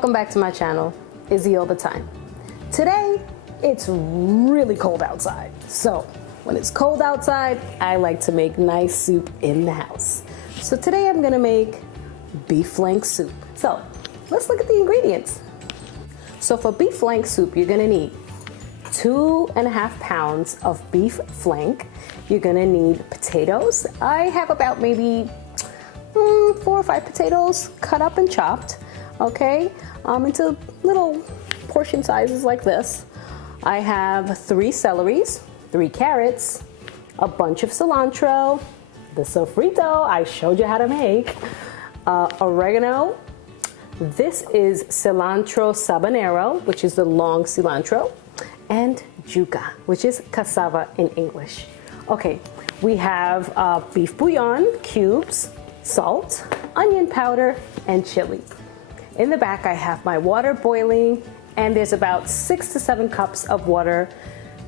welcome back to my channel, Izzy all the time. Today, it's really cold outside. So when it's cold outside, I like to make nice soup in the house. So today I'm gonna make beef flank soup. So let's look at the ingredients. So for beef flank soup, you're gonna need 2.5 pounds of beef flank. You're gonna need potatoes. I have about maybe 4 or 5 potatoes cut up and chopped, okay, into little portion sizes like this. I have 3 celeries, 3 carrots, a bunch of cilantro, the sofrito I showed you how to make, oregano. This is cilantro sabanero, which is the long cilantro, and yucca, which is cassava in English. Okay, we have beef bouillon cubes, salt, onion powder, and chili. In the back, I have my water boiling, and there's about 6 to 7 cups of water,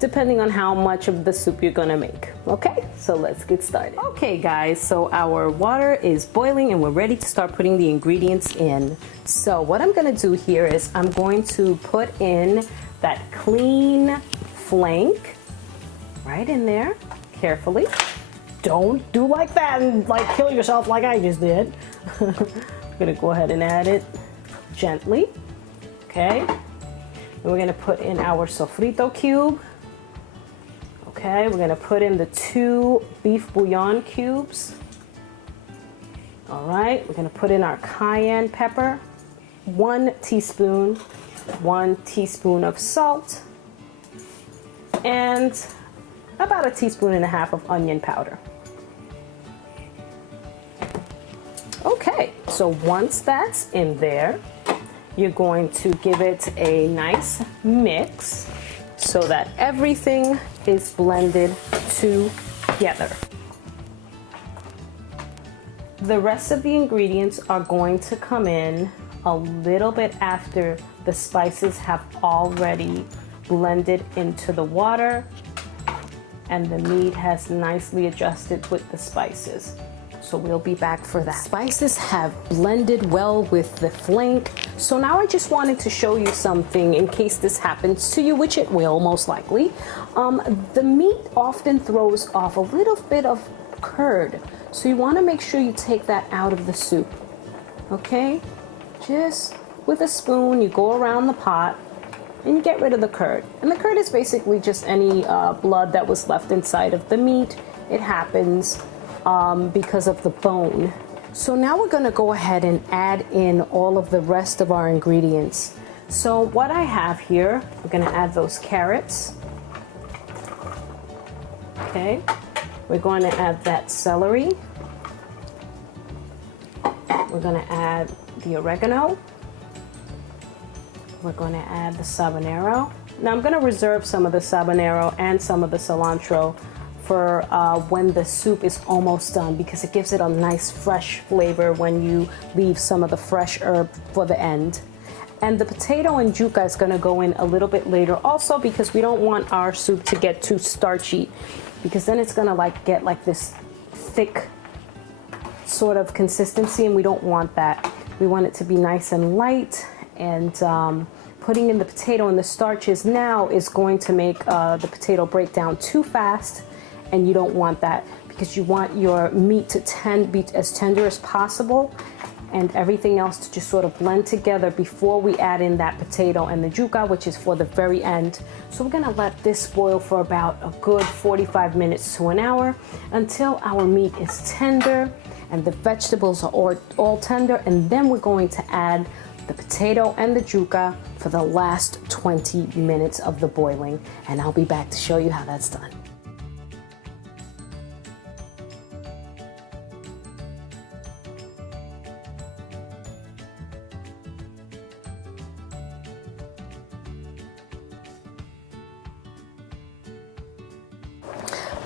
depending on how much of the soup you're gonna make. Okay, so let's get started. Okay guys, so our water is boiling and we're ready to start putting the ingredients in. So what I'm gonna do here is I'm going to put in that clean flank right in there, carefully. Don't do like that and like kill yourself like I just did. I'm gonna go ahead and add it gently, okay? And we're gonna put in our sofrito cube. Okay, we're gonna put in the 2 beef bouillon cubes. All right, we're gonna put in our cayenne pepper, 1 teaspoon of salt, and about 1.5 teaspoons of onion powder. Okay, so once that's in there, you're going to give it a nice mix so that everything is blended together. The rest of the ingredients are going to come in a little bit after the spices have already blended into the water and the meat has nicely adjusted with the spices. So we'll be back for that. Spices have blended well with the flank. So now I just wanted to show you something in case this happens to you, which it will most likely. The meat often throws off a little bit of curd. So you wanna make sure you take that out of the soup, okay? Just with a spoon, you go around the pot and you get rid of the curd. And the curd is basically just any blood that was left inside of the meat. It happens because of the bone. So now we're gonna go ahead and add in all of the rest of our ingredients. So what I have here, we're gonna add those carrots. Okay, we're going to add that celery. We're gonna add the oregano. We're gonna add the sabanero. Now I'm gonna reserve some of the sabanero and some of the cilantro for when the soup is almost done, because it gives it a nice fresh flavor when you leave some of the fresh herb for the end. And the potato and yucca is gonna go in a little bit later also, because we don't want our soup to get too starchy, because then it's gonna get like this thick sort of consistency, and we don't want that. We want it to be nice and light, and putting in the potato and the starches now is going to make the potato break down too fast. And you don't want that, because you want your meat to be as tender as possible and everything else to just sort of blend together before we add in that potato and the yucca, which is for the very end. So we're gonna let this boil for about a good 45 minutes to an hour until our meat is tender and the vegetables are all tender, and then we're going to add the potato and the yucca for the last 20 minutes of the boiling, and I'll be back to show you how that's done.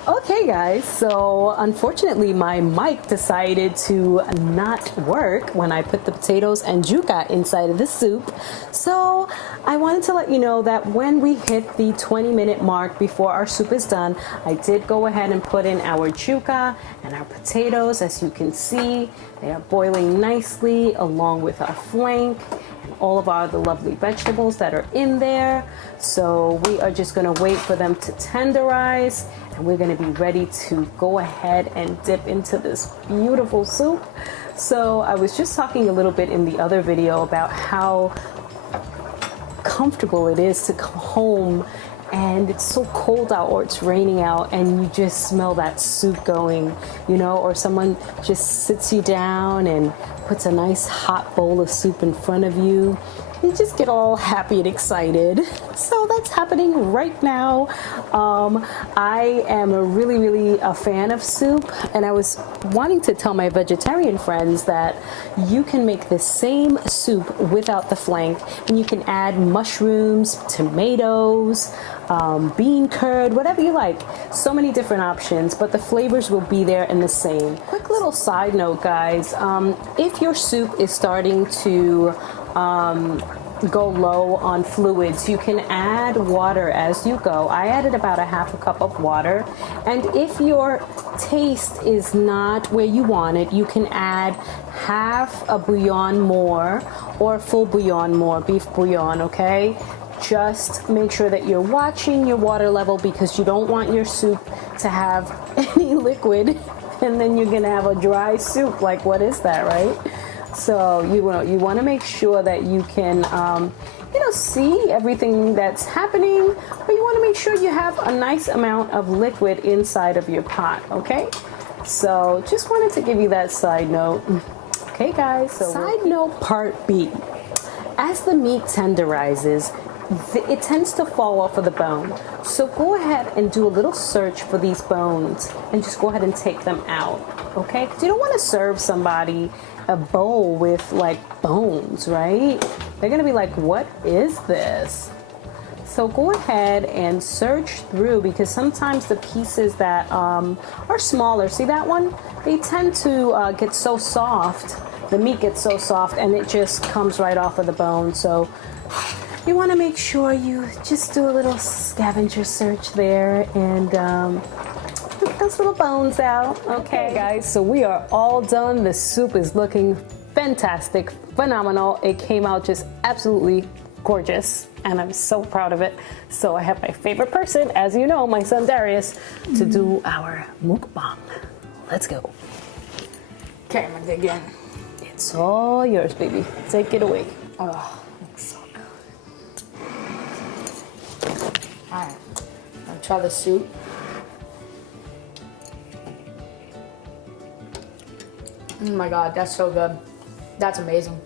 Okay guys, so unfortunately my mic decided to not work when I put the potatoes and yucca inside of the soup. So I wanted to let you know that when we hit the 20-minute mark before our soup is done, I did go ahead and put in our yucca and our potatoes. As you can see, they are boiling nicely along with our flank. And all of the lovely vegetables that are in there. So we are just gonna wait for them to tenderize, and we're gonna be ready to go ahead and dip into this beautiful soup. So I was just talking a little bit in the other video about how comfortable it is to come home and it's so cold out or it's raining out and you just smell that soup going, you know, or someone just sits you down and puts a nice hot bowl of soup in front of you. You just get all happy and excited. So that's happening right now. I am really a fan of soup, and I was wanting to tell my vegetarian friends that you can make the same soup without the flank, and you can add mushrooms, tomatoes, bean curd, whatever you like. So many different options, but the flavors will be there and the same. Quick little side note, guys. If your soup is starting to go low on fluids, you can add water as you go. I added about a half a cup of water, and if your taste is not where you want it, you can add half a bouillon more or full bouillon more, beef bouillon, okay? Just make sure that you're watching your water level, because you don't want your soup to have any liquid and then you're gonna have a dry soup. Like, what is that, right? So you want to make sure that you can, see everything that's happening, but you want to make sure you have a nice amount of liquid inside of your pot, okay? So just wanted to give you that side note. Okay, guys, so side note part B. As the meat tenderizes, it tends to fall off of the bone. So go ahead and do a little search for these bones and just go ahead and take them out, okay? Because you don't want to serve somebody a bowl with like bones, right? They're gonna be like, what is this? So go ahead and search through, because sometimes the pieces that are smaller, see that one? They tend to get so soft, the meat gets so soft and it just comes right off of the bone. So you wanna make sure you just do a little scavenger search there and get those little bones out. Okay, guys, so we are all done. The soup is looking fantastic, phenomenal. It came out just absolutely gorgeous, and I'm so proud of it. So I have my favorite person, as you know, my son Darius, to do our mukbang. Let's go. Okay, I'm gonna dig in. It's all yours, baby. Take it away. Oh, looks so good. Alright, I'm gonna try the soup. Oh my god, that's so good. That's amazing.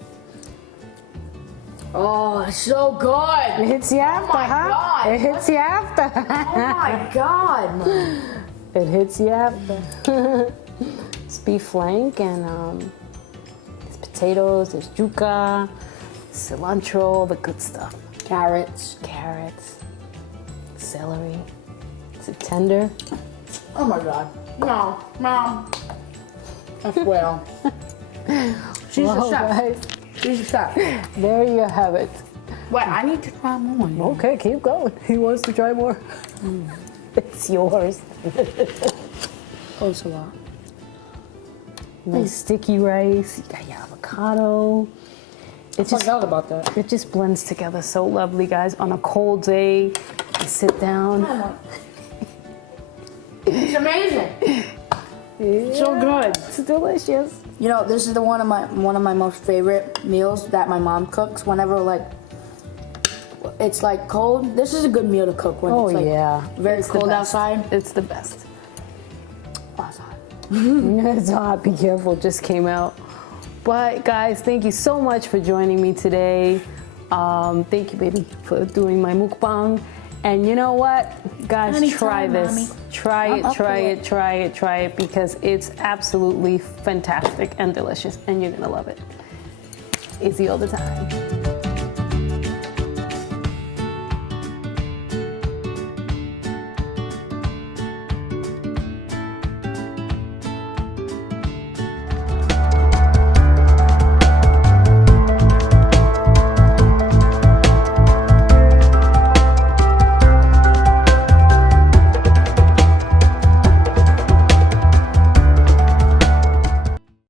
Oh, it's so good. It hits you after, huh? God. It hits you after. Oh my god, man. It hits you after. It's beef flank, and there's potatoes, there's yucca, cilantro, the good stuff. Carrots. Celery. Is it tender? Oh my god. No, Mom. That's well. She's Whoa, a chef. guys. She's a chef. There you have it. Wait, I need to try more. Okay, keep going. He wants to try more. It's yours. Oh, so lot. Nice sticky rice. You got your avocado. I forgot about that. It just blends together so lovely, guys. On a cold day, you sit down. It's amazing. Yeah, So good. It's delicious. You know, this is one of my most favorite meals that my mom cooks. Whenever like it's like cold, this is a good meal to cook when it's like very It's the cold best. outside. It's the best. Oh, it's hot. It's hot. Be careful. Just came out. But guys, thank you so much for joining me today. Thank you, baby, for doing my mukbang. And you know what, guys, Anytime, try this. Mommy. Try I'm up for it. try it, because it's absolutely fantastic and delicious, and you're gonna love it. Easy all the time.